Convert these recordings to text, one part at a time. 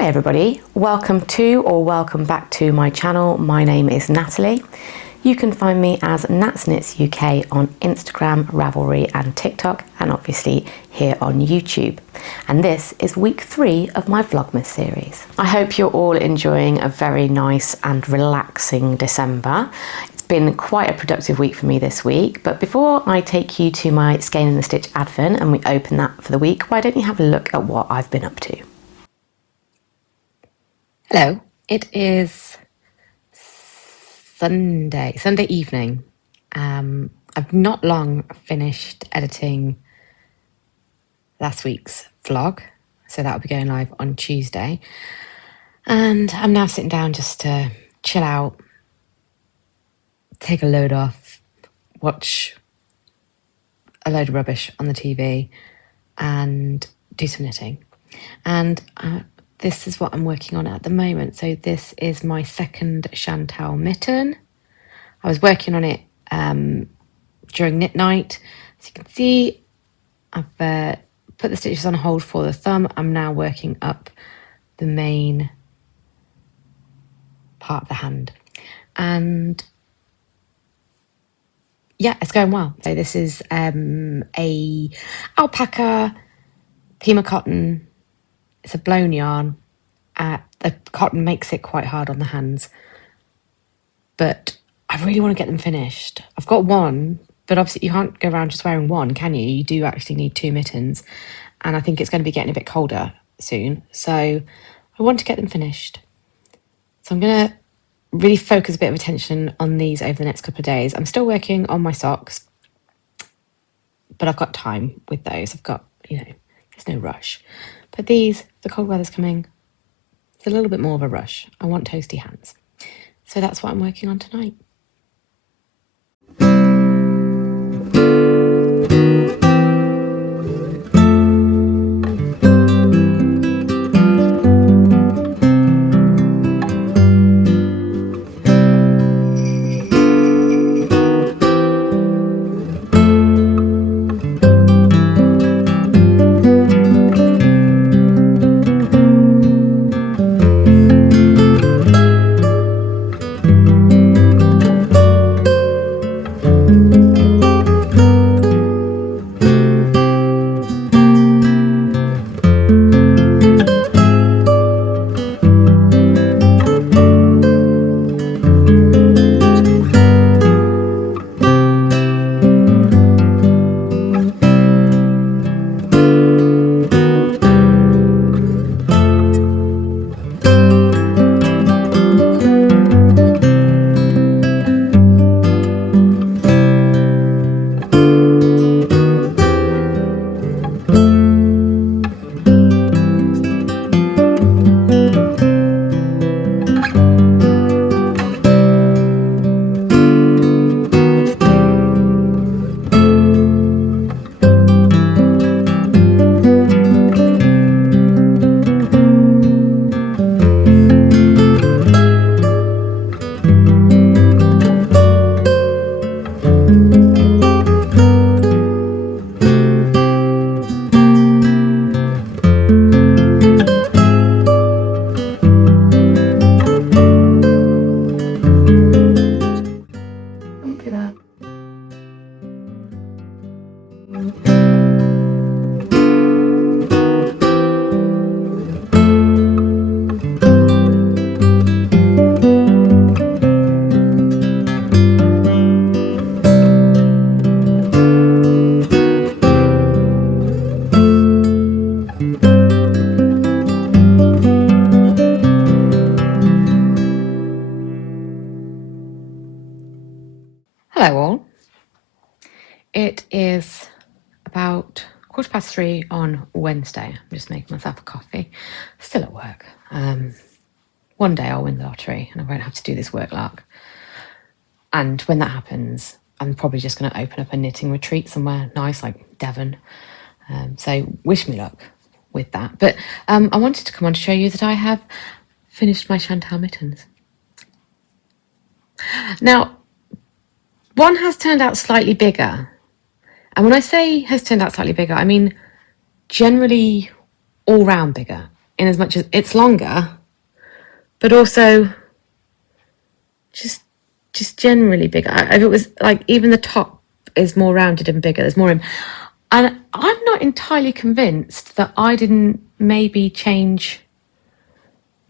Hi everybody, welcome to or welcome back to my channel. My name is Natalie. You can find me as Nats Knits UK on Instagram, Ravelry and TikTok, and obviously here on YouTube. And this is week 3 of my Vlogmas series. I hope you're all enjoying a very nice and relaxing December. It's been quite a productive week for me this week, but before I take you to my Skein and The Stitch advent and we open that for the week, why don't you have a look at what I've been up to? Hello, it is Sunday evening. I've not long finished editing last week's vlog, so that'll be going live on Tuesday. And I'm now sitting down just to chill out, take a load off, watch a load of rubbish on the TV and do some knitting. And this is what I'm working on at the moment. So this is my second Chantal mitten. I was working on it during knit night. As you can see, I've put the stitches on hold for the thumb. I'm now working up the main part of the hand. And yeah, it's going well. So this is a alpaca Pima cotton. It's a blown yarn. The cotton makes it quite hard on the hands, but I really want to get them finished. I've got one, but obviously you can't go around just wearing one, can you? You do actually need 2 mittens, and I think it's going to be getting a bit colder soon, so I want to get them finished. So I'm going to really focus a bit of attention on these over the next couple of days. I'm still working on my socks, but I've got time with those. I've got, there's no rush. But these, the cold weather's coming, it's a little bit more of a rush. I want toasty hands. So that's what I'm working on tonight. Hello all. It is about 3:15 on Wednesday. I'm just making myself a coffee. Still at work. One day I'll win the lottery and I won't have to do this work lark. And when that happens, I'm probably just going to open up a knitting retreat somewhere nice like Devon. So wish me luck with that. But I wanted to come on to show you that I have finished my Chantal mittens. Now, one has turned out slightly bigger. And when I say has turned out slightly bigger, I mean generally all round bigger. in as much as it's longer, but also just generally bigger. If it was like, even the top is more rounded and bigger, there's more in. And I'm not entirely convinced that I didn't maybe change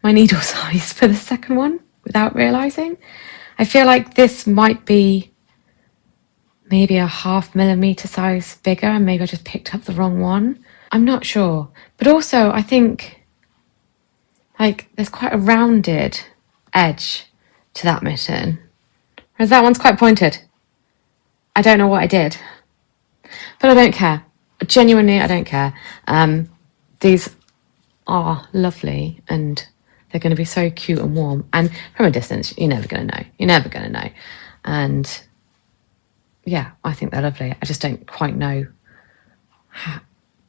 my needle size for the second one without realising. I feel like this might be maybe a 0.5 millimetre size bigger, and maybe I just picked up the wrong one. I'm not sure. But also, I think, like, there's quite a rounded edge to that mitten, whereas that one's quite pointed. I don't know what I did, but I don't care. Genuinely, I don't care. These are lovely, and they're going to be so cute and warm. And from a distance, you're never going to know. You're never going to know. And yeah, I think they're lovely. I just don't quite know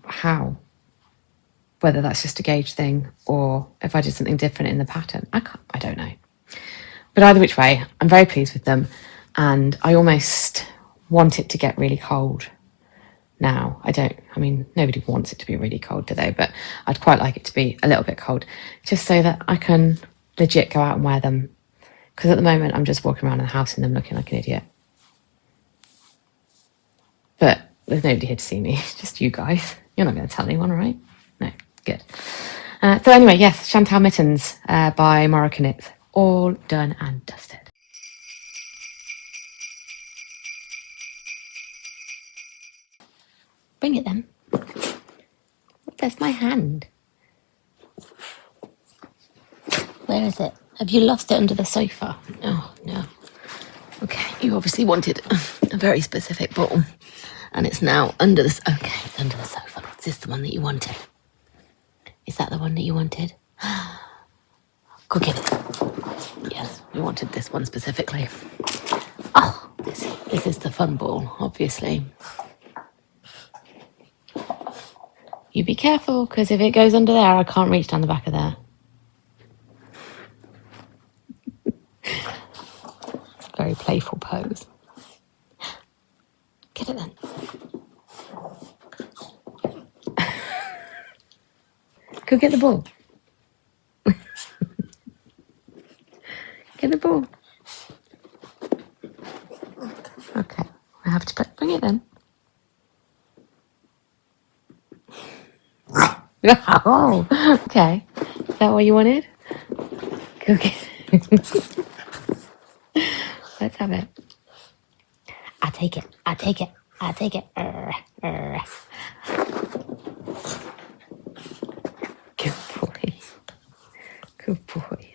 how, whether that's just a gauge thing or if I did something different in the pattern. I don't know. But either which way, I'm very pleased with them, and I almost want it to get really cold now. I mean, nobody wants it to be really cold, do they? But I'd quite like it to be a little bit cold, just so that I can legit go out and wear them. Because at the moment, I'm just walking around the house in them looking like an idiot. But there's nobody here to see me, just you guys. You're not going to tell anyone, right? No, good. So anyway, yes, Chantal Mittens by Moreca Knits, all done and dusted. Bring it then. There's my hand. Where is it? Have you lost it under the sofa? Oh, no. Okay, you obviously wanted a very specific ball, and it's now under the... Okay, it's under the sofa. Is this the one that you wanted? Is that the one that you wanted? Go get it. Yes, you wanted this one specifically. Oh, this is the fun ball, obviously. You be careful, because if it goes under there, I can't reach down the back of there. Very playful pose. Get it then. Go get the ball. Get the ball. Okay, I have to bring it then. Oh, okay. Is that what you wanted? Go get it. Let's have it. I take it. I take it. I take it. Good boy. Good boy.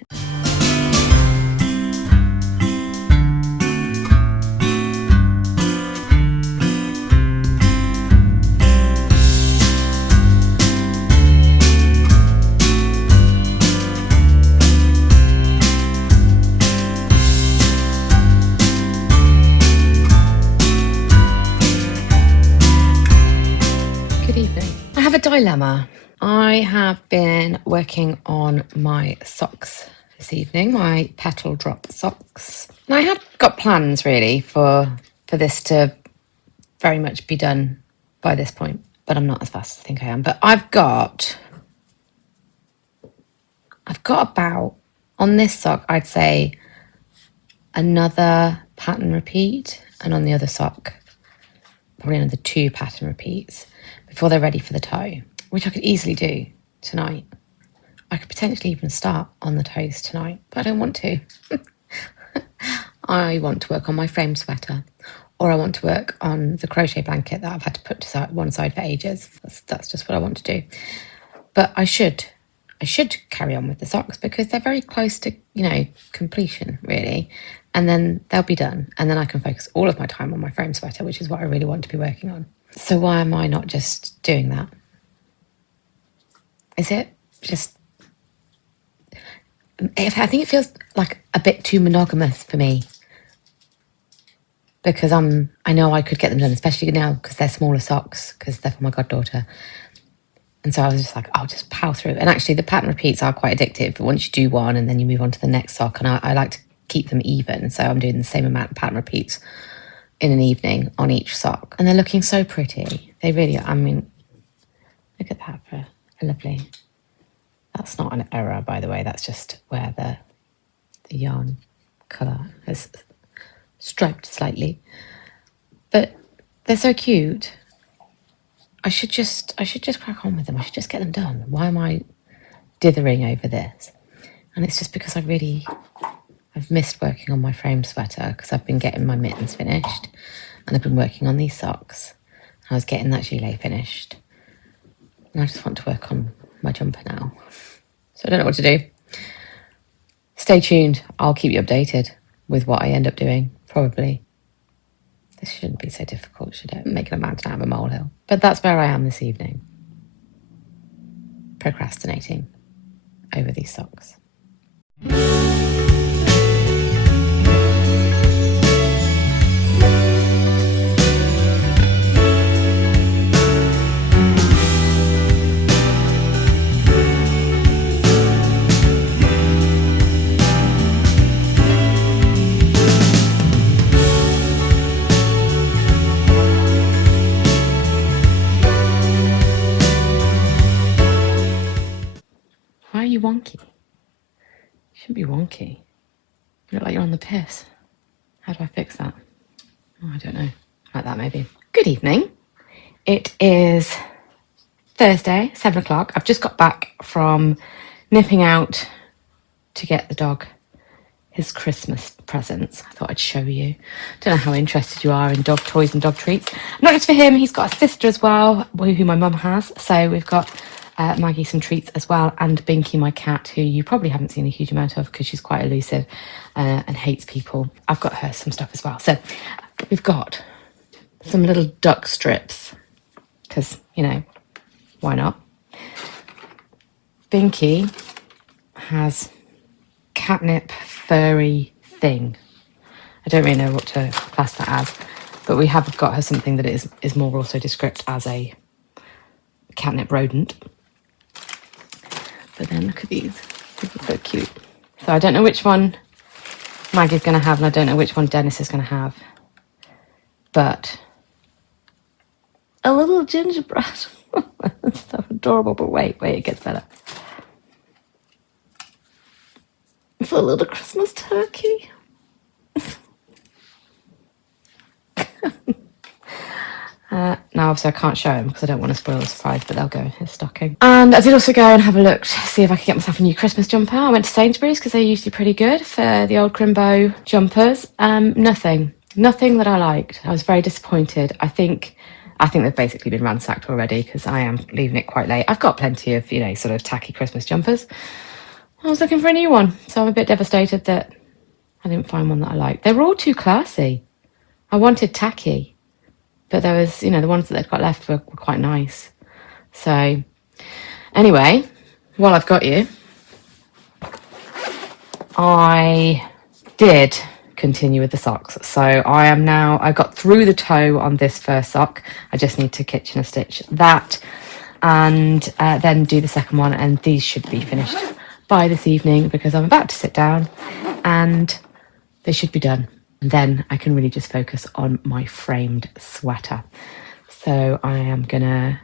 A dilemma. I have been working on my socks this evening, my Petal drop socks. And I had got plans really for this to very much be done by this point, but I'm not as fast as I think I am. But I've got about, on this sock, I'd say another pattern repeat, and on the other sock, probably another 2 pattern repeats before they're ready for the toe, which I could easily do tonight. I could potentially even start on the toes tonight, but I don't want to. I want to work on my frame sweater, or I want to work on the crochet blanket that I've had to put to one side for ages. That's just what I want to do. But I should carry on with the socks, because they're very close to, completion, really. And then they'll be done. And then I can focus all of my time on my frame sweater, which is what I really want to be working on. So why am I not just doing that? Is it just... I think it feels like a bit too monogamous for me, because I know I could get them done, especially now because they're smaller socks, because they're for my goddaughter. And so I was just like, I'll just power through. And actually the pattern repeats are quite addictive. But once you do one and then you move on to the next sock, and I like to keep them even. So I'm doing the same amount of pattern repeats in an evening on each sock. And they're looking so pretty. They really are. I mean, look at that for a lovely... That's not an error, by the way. That's just where the yarn colour has striped slightly. But they're so cute. I should just crack on with them. I should just get them done. Why am I dithering over this? And it's just because I've missed working on my frame sweater because I've been getting my mittens finished and I've been working on these socks. I was getting that gilet finished. And I just want to work on my jumper now. So I don't know what to do. Stay tuned. I'll keep you updated with what I end up doing, probably. This shouldn't be so difficult, should it? Making a mountain out of a molehill. But that's where I am this evening. Procrastinating over these socks. Why are you wonky? You shouldn't be wonky. You look like you're on the piss. How do I fix that? Oh, I don't know. Like that, maybe. Good evening. It is Thursday, 7 o'clock. I've just got back from nipping out to get the dog his Christmas presents. I thought I'd show you. Don't know how interested you are in dog toys and dog treats. Not just for him, he's got a sister as well, who my mum has. So we've got Maggie some treats as well, and Binky, my cat, who you probably haven't seen a huge amount of because she's quite elusive and hates people. I've got her some stuff as well. So we've got some little duck strips because, you know, why not? Binky has catnip furry thing. I don't really know what to class that as, but we have got her something that is more also described as a catnip rodent. But then look at these. These are so cute. So I don't know which one Maggie's going to have, and I don't know which one Dennis is going to have. But a little gingerbread. That's so adorable. But wait, it gets better. It's a little Christmas turkey. Now, obviously, I can't show him because I don't want to spoil the surprise, but they'll go in his stocking. And I did also go and have a look to see if I could get myself a new Christmas jumper. I went to Sainsbury's because they're usually pretty good for the old Crimbo jumpers. Nothing that I liked. I was very disappointed. I think they've basically been ransacked already because I am leaving it quite late. I've got plenty of, you know, sort of tacky Christmas jumpers. I was looking for a new one, so I'm a bit devastated that I didn't find one that I liked. They were all too classy. I wanted tacky. But there was, you know, the ones that they'd got left were quite nice. So, anyway, while I've got you, I did continue with the socks. So I got through the toe on this first sock. I just need to kitchen stitch that and then do the second one. And these should be finished by this evening because I'm about to sit down and they should be done. And then I can really just focus on my framed sweater. So I am gonna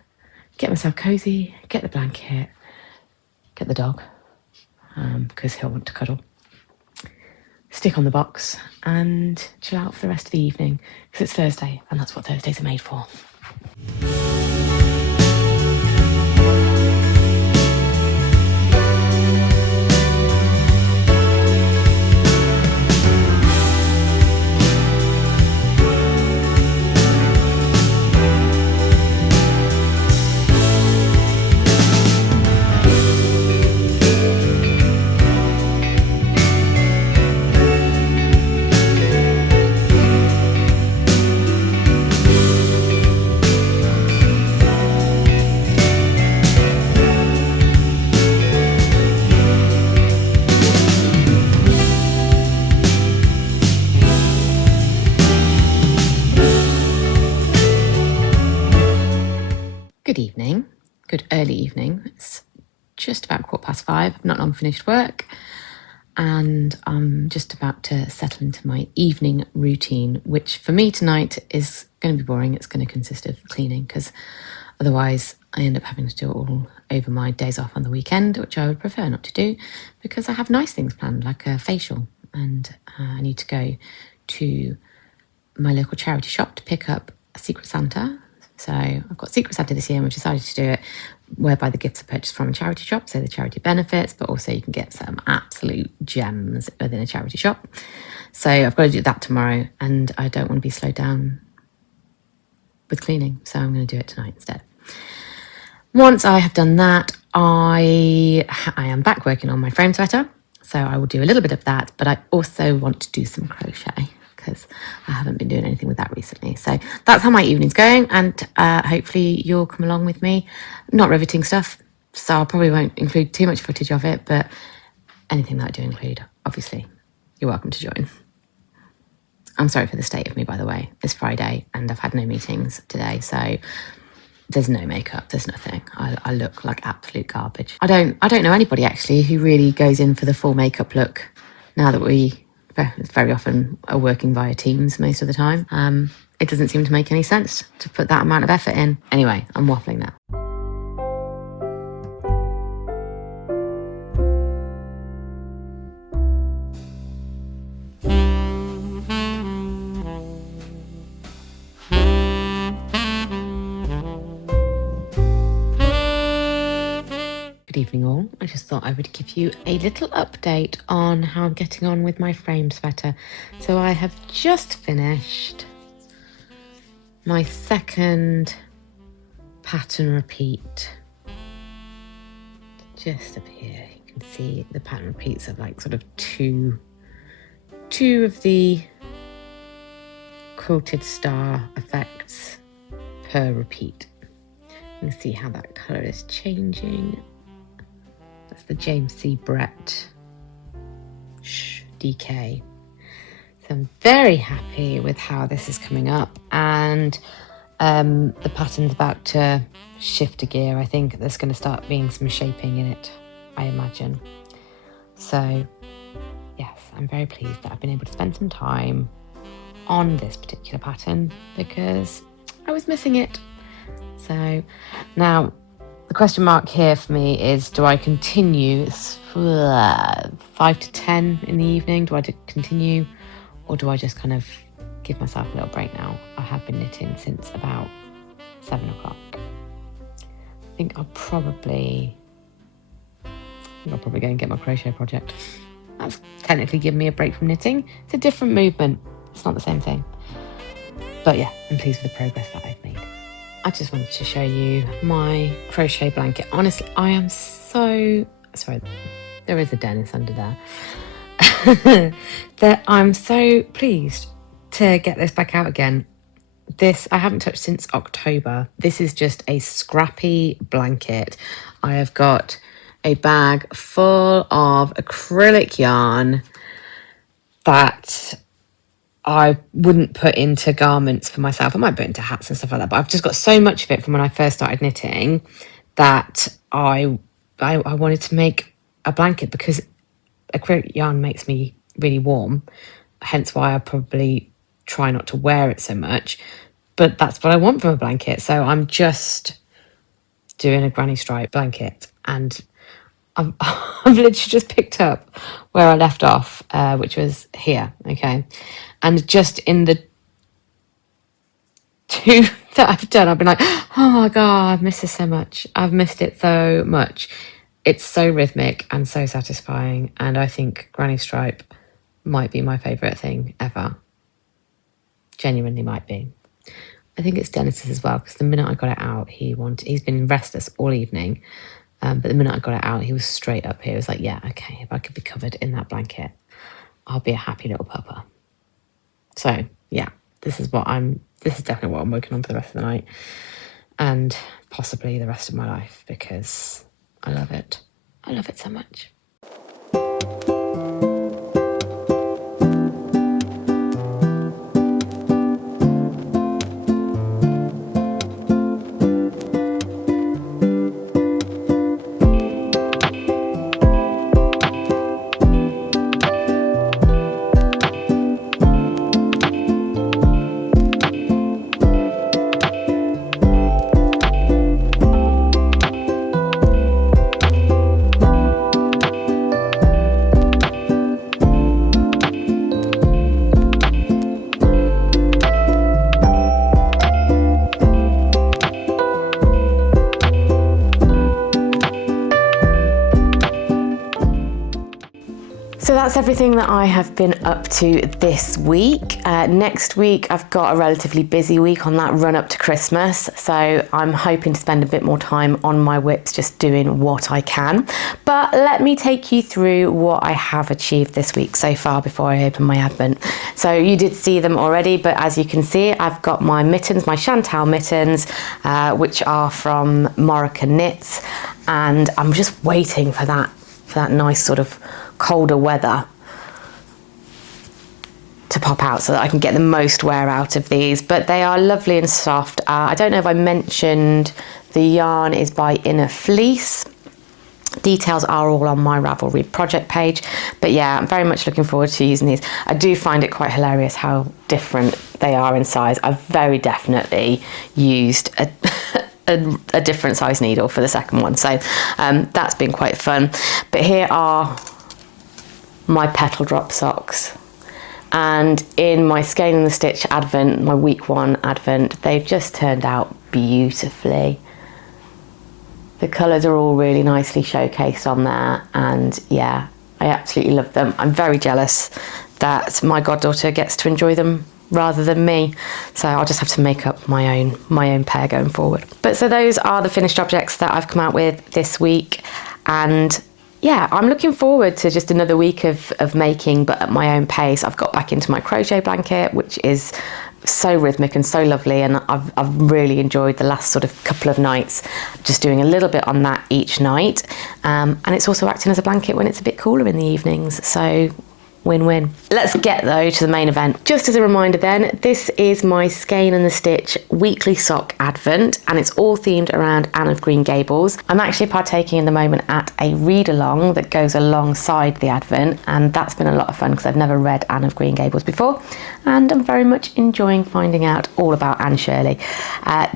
get myself cozy, get the blanket, get the dog, because he'll want to cuddle, stick on the box and chill out for the rest of the evening because it's Thursday and that's what Thursdays are made for. Good evening, good early evening. It's just about 5:15. I've not long finished work and I'm just about to settle into my evening routine, which for me tonight is going to be boring. It's going to consist of cleaning because Otherwise, I end up having to do it all over my days off on the weekend, which I would prefer not to do because I have nice things planned, like a facial, and I need to go to my local charity shop to pick up a Secret Santa. So I've got Secret Santa this year, and we've decided to do it whereby the gifts are purchased from a charity shop, so the charity benefits, but also you can get some absolute gems within a charity shop. So I've got to do that tomorrow, and I don't want to be slowed down with cleaning, so I'm going to do it tonight instead. Once I have done that, I am back working on my frame sweater, so I will do a little bit of that, but I also want to do some crochet because I haven't been doing anything with that recently. So that's how my evening's going, and hopefully you'll come along with me. Not riveting stuff, so I probably won't include too much footage of it, but anything that I do include, obviously, you're welcome to join. I'm sorry for the state of me, by the way. It's Friday and I've had no meetings today, so there's no makeup, there's nothing. I look like absolute garbage. I don't know anybody actually who really goes in for the full makeup look now that we very often are working via Teams most of the time. It doesn't seem to make any sense to put that amount of effort in. Anyway, I'm waffling now. Good evening all. I just thought I would give you a little update on how I'm getting on with my frame sweater. So I have just finished my second pattern repeat. Just up here you can see the pattern repeats of like sort of two of the quilted star effects per repeat. You can see how that colour is changing. That's the James C. Brett DK. So I'm very happy with how this is coming up, and the pattern's about to shift a gear. I think there's going to start being some shaping in it, I imagine. So yes, I'm very pleased that I've been able to spend some time on this particular pattern because I was missing it. So now the question mark here for me is, do I continue 5 to 10 in the evening? Do I continue, or do I just kind of give myself a little break now? I have been knitting since about 7 o'clock. I think I'll probably go and get my crochet project. That's technically given me a break from knitting. It's a different movement. It's not the same thing. But yeah, I'm pleased with the progress that I've made. I just wanted to show you my crochet blanket. Honestly, I am so sorry. There is a Dennis under there. That I'm so pleased to get this back out again. This I haven't touched since October. This is just a scrappy blanket. I have got a bag full of acrylic yarn that I wouldn't put into garments for myself. I might put into hats and stuff like that, but I've just got so much of it from when I first started knitting that I wanted to make a blanket because acrylic yarn makes me really warm, hence why I probably try not to wear it so much. But that's what I want from a blanket. So I'm just doing a granny stripe blanket, and I've literally just picked up where I left off, which was here, okay? And just in the 2 that I've done, I've been like, oh my God, I've missed this so much. I've missed it so much. It's so rhythmic and so satisfying. And I think granny stripe might be my favourite thing ever. Genuinely might be. I think it's Dennis's as well, because the minute I got it out, he's been restless all evening. But the minute I got it out, he was straight up here. He was like, yeah, okay, if I could be covered in that blanket, I'll be a happy little pupper. So yeah, this is definitely what I'm working on for the rest of the night and possibly the rest of my life, because I love it. I love it so much. that's everything that I have been up to this week. Next week, I've got a relatively busy week on that run up to Christmas. So I'm hoping to spend a bit more time on my whips, just doing what I can. But let me take you through what I have achieved this week so far before I open my advent. So you did see them already, but as you can see, I've got my mittens, my Chantal mittens, which are from Moreca knits. And I'm just waiting for that nice sort of colder weather to pop out so that I can get the most wear out of these, but they are lovely and soft. I don't know if I mentioned the yarn is by Inner Fleece. Details are all on my Ravelry project page, but yeah, I'm very much looking forward to using these. I do find it quite hilarious how different they are in size. I've very definitely used a different size needle for the second one, so that's been quite fun. But here are my Petal drop socks, and in my Skein and The Stitch advent, my week 1 advent, they've just turned out beautifully. The colours are all really nicely showcased on there, and yeah, I absolutely love them. I'm very jealous that my goddaughter gets to enjoy them rather than me, so I'll just have to make up my own pair going forward. But so those are the finished objects that I've come out with this week, and yeah, I'm looking forward to just another week of making, but at my own pace. I've got back into my crochet blanket, which is so rhythmic and so lovely, and I've really enjoyed the last sort of couple of nights, just doing a little bit on that each night, and it's also acting as a blanket when it's a bit cooler in the evenings, so win-win. Let's get though to the main event. Just as a reminder then, this is my Skein and The Stitch weekly sock advent, and it's all themed around Anne of Green Gables. I'm actually partaking in the moment at a read along that goes alongside the advent, and that's been a lot of fun because I've never read Anne of Green Gables before, and I'm very much enjoying finding out all about Anne Shirley.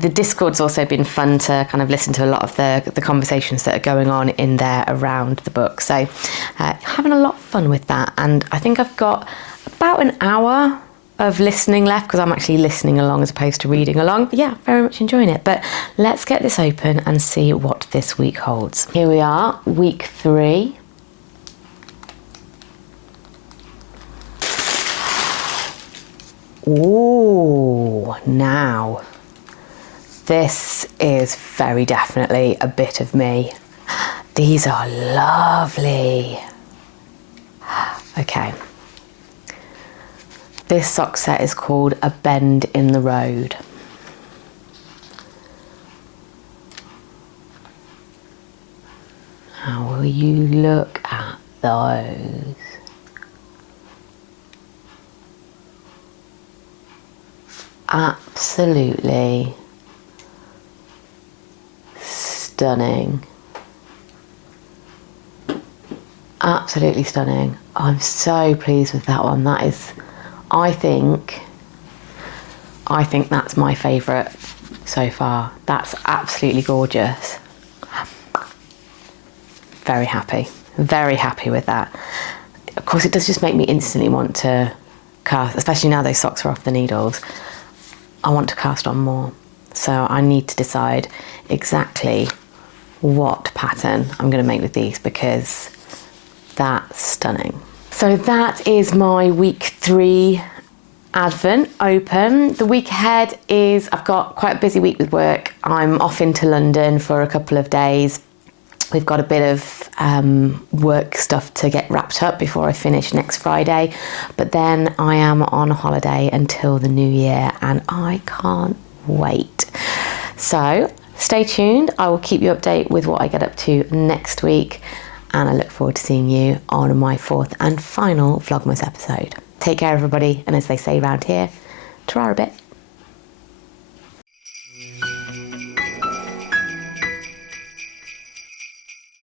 The Discord's also been fun to kind of listen to a lot of the conversations that are going on in there around the book, so having a lot of fun with that. And I think I've got about an hour of listening left because I'm actually listening along as opposed to reading along. But yeah, very much enjoying it. But let's get this open and see what this week holds. Here we are, week 3. Ooh, now this is very definitely a bit of me. These are lovely. Okay, this sock set is called A Bend in the Road. How will you look at those? Absolutely stunning. Absolutely stunning. I'm so pleased with that one. That is, I think that's my favourite so far. That's absolutely gorgeous. Very happy with that. Of course, it does just make me instantly want to cast, especially now those socks are off the needles. I want to cast on more. So I need to decide exactly what pattern I'm going to make with these, because that's stunning. So that is my week 3 advent open. The week ahead is, I've got quite a busy week with work. I'm off into London for a couple of days. We've got a bit of work stuff to get wrapped up before I finish next Friday, but then I am on holiday until the new year and I can't wait. So stay tuned. I will keep you updated with what I get up to next week, and I look forward to seeing you on my 4th and final Vlogmas episode. Take care, everybody, and as they say around here, ta-ra a bit.